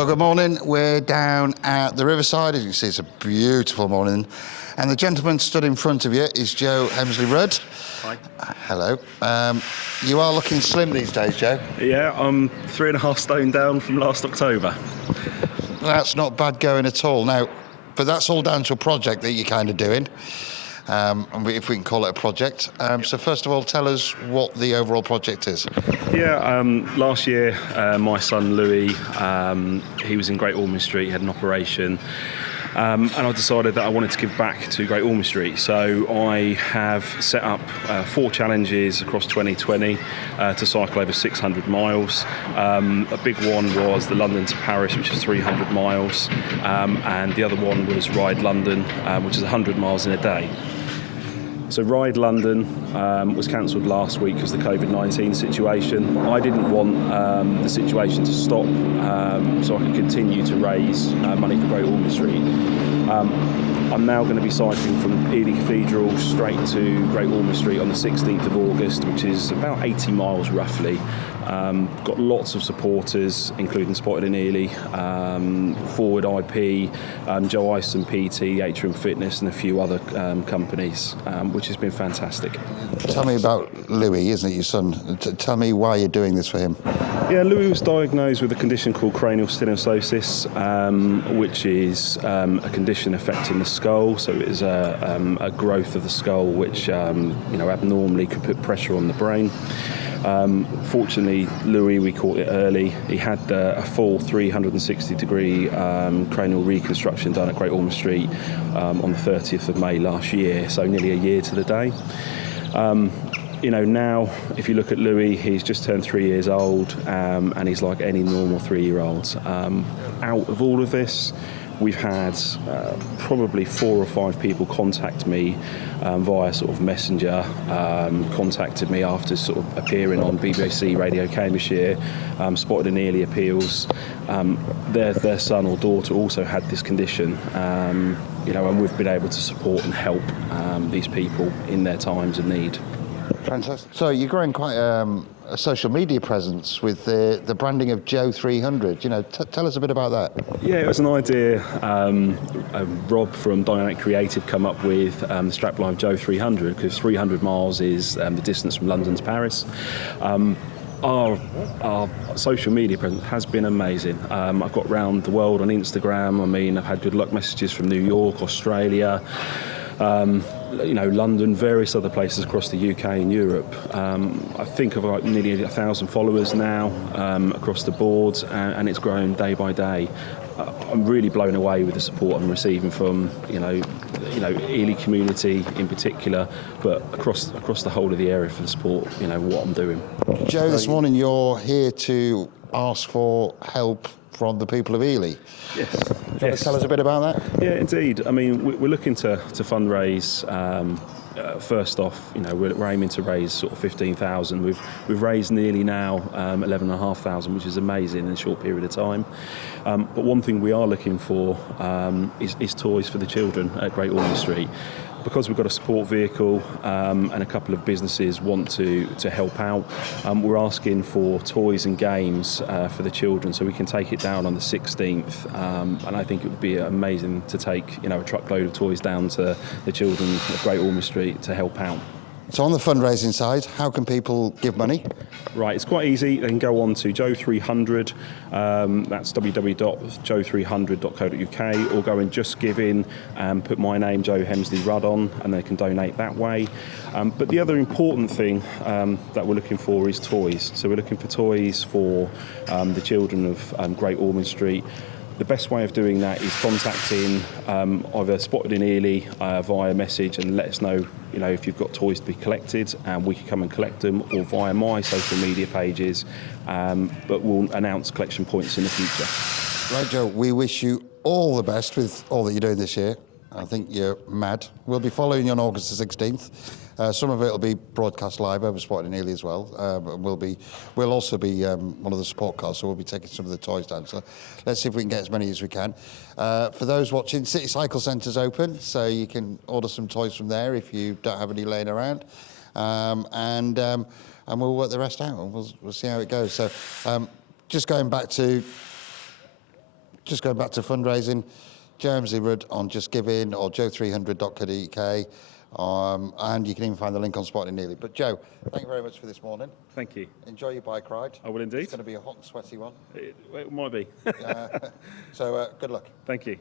So good morning, we're down at the riverside. As you can see, it's a beautiful morning. And the gentleman stood in front of you is Joe Hemsley-Rudd. Hi. Hello. You are looking slim these days, Joe. Yeah, I'm 3.5 stone down from last October. That's not bad going at all. Now, but that's all down to a project that you're kind of doing. If we can call it a project. So first of all, tell us what the overall project is. Yeah, last year my son Louis, he was in Great Ormond Street, he had an operation, and I decided that I wanted to give back to Great Ormond Street. So I have set up 4 challenges across 2020 to cycle over 600 miles. A big one was the London to Paris, which is 300 miles, and the other one was Ride London, which is 100 miles in a day. So Ride London was cancelled last week because of the COVID-19 situation. I didn't want the situation to stop, so I could continue to raise money for Great Ormond Street. I'm now going to be cycling from Ely Cathedral straight to Great Ormond Street on the 16th of August, which is about 80 miles roughly. Got lots of supporters, including Spotted in Ely, Forward IP, Joe Ison PT, Atrium Fitness, and a few other companies, which has been fantastic. Tell me about Louis, isn't it, your son? Tell me why you're doing this for him. Yeah, Louis was diagnosed with a condition called Cranio-Facial, which is a condition affecting the skull. So it is a growth of the skull which abnormally could put pressure on the brain. Fortunately, Louis, we caught it early. He had a full 360-degree cranial reconstruction done at Great Ormond Street on the 30th of May last year, so nearly a year to the day. Now, if you look at Louis, he's just turned 3 years old, and he's like any normal 3-year-old. Out of all of this, we've had probably 4 or 5 people contact me via sort of messenger, contacted me after sort of appearing on BBC Radio Cambridgeshire, Spotted in Ely appeals. Their son or daughter also had this condition, and we've been able to support and help these people in their times of need. Fantastic. So you're growing quite a social media presence with the branding of Joe300. Tell us a bit about that. Yeah, it was an idea Rob from Dynamic Creative come up with the strapline of Joe300, because 300 miles is the distance from London to Paris. Our social media presence has been amazing. I've got round the world on Instagram. I've had good luck messages from New York, Australia, London, various other places across the UK and Europe. I think of like nearly 1,000 followers now across the board, and it's grown day by day. I'm really blown away with the support I'm receiving from Ely community in particular, but across the whole of the area for the support. What I'm doing. Joe, this morning you're here to ask for help from the people of Ely. Yes. Do you want to tell us a bit about that? Yeah, indeed. We're looking to fundraise. First off, we're aiming to raise sort of 15,000. We've raised nearly now 11,500, which is amazing in a short period of time. But one thing we are looking for is toys for the children at Great Ormond Street. Because we've got a support vehicle and a couple of businesses want to help out, we're asking for toys and games for the children, so we can take it down on the 16th. And I think it would be amazing to take a truckload of toys down to the children of Great Ormond Street to help out. So on the fundraising side, how can people give money? Right, it's quite easy. They can go on to Joe300, that's www.joe300.co.uk, or go and Just Giving and put my name, Joe Hemsley-Rudd, on, and they can donate that way. But the other important thing that we're looking for is toys. So we're looking for toys for the children of Great Ormond Street. The best way of doing that is contacting either Spotted in Ely via message and let us know, if you've got toys to be collected, and we can come and collect them, or via my social media pages. But we'll announce collection points in the future. Right, Joe, we wish you all the best with all that you're doing this year. I think you're mad. We'll be following you on August the 16th. Some of it will be broadcast live over Spotted in Ely as well. We'll also be one of the support cars, so we'll be taking some of the toys down. So let's see if we can get as many as we can. For those watching, City Cycle Centre's open, so you can order some toys from there if you don't have any laying around. And we'll work the rest out, and we'll see how it goes. So just going back to just going back to fundraising, Joe Hemsley-Rudd on Just Giving or Joe300.co.uk. And you can even find the link on Spot in Ely. But Joe, thank you very much for this morning. Thank you. Enjoy your bike ride. I will indeed. It's going to be a hot and sweaty one. It might be. So good luck. Thank you.